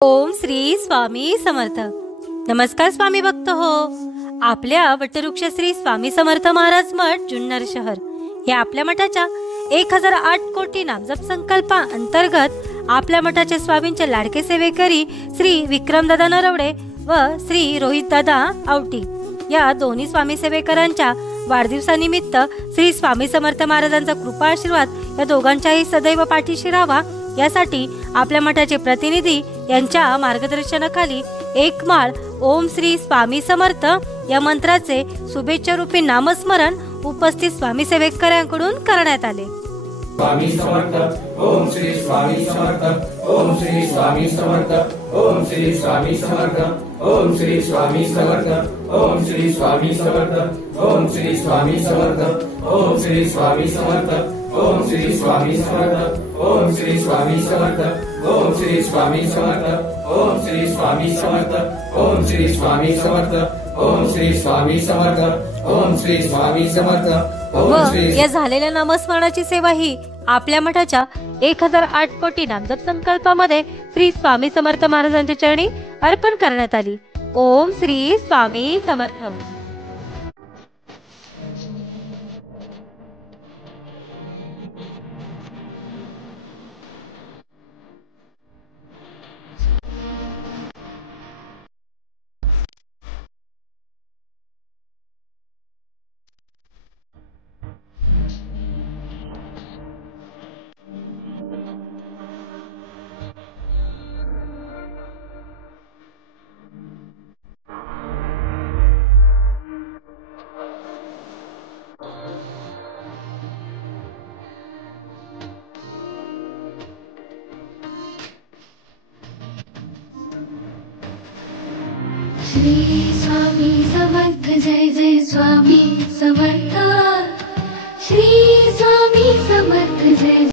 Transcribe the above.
ओम श्री स्वामी समर्थ। नमस्कार स्वामी भक्त हो। आपल्या वटवृक्ष श्री स्वामी समर्थ महाराज मठ जुन्नर शहर हे आपल्या मठाच्या 1008 कोटी नामजप संकल्पा अंतर्गत आपल्या मठाचे स्वामींचे लाडके सेवेकरी श्री विक्रमदादा नरवडे व श्री रोहितदादा आवटी या दोन्ही स्वामी सेवेकरांच्या वाढदिवसानिमित्त श्री स्वामी समर्थ महाराजांचा कृपा आशीर्वाद या दोघांच्याही सदैव पाठीशी राहावा यासाठी आपल्या मठाचे प्रतिनिधी यांच्या मार्गदर्शनाखाली एक माळ ओम श्री स्वामी समर्थ या मंत्राचे शुभेच्छा रूपी नामस्मरण उपस्थित स्वामी सेवेकरांकडून करण्यात आले। स्वामी समर्थ ओम श्री स्वामी समर्थ ओम श्री स्वामी समर्थ ओम श्री स्वामी समर्थ ओम श्री स्वामी समर्थ ओम श्री स्वामी समर्थ ओम श्री स्वामी समर्थ ओम श्री स्वामी समर्थ ओम श्री स्वामी समर्थ ओम श्री स्वामी समर्थ ओम श्री स्वामी समर्थ ओम श्री स्वामी समर्थ ओम श्री स्वामी समर्थ ओम श्री स्वामी समर्थ ओम श्री स्वामी समर्थ ओम श्री। या झालेल्या नामस्मरणाची सेवा ही आपल्या मठाच्या 1008 कोटी नामजप संकल्पामध्ये श्री स्वामी समर्थ महाराजांच्या चरणी अर्पण करण्यात आली। ओम श्री स्वामी समर्थ। श्री स्वामी समर्थ जय जय स्वामी समर्थ। श्री स्वामी समर्थ जय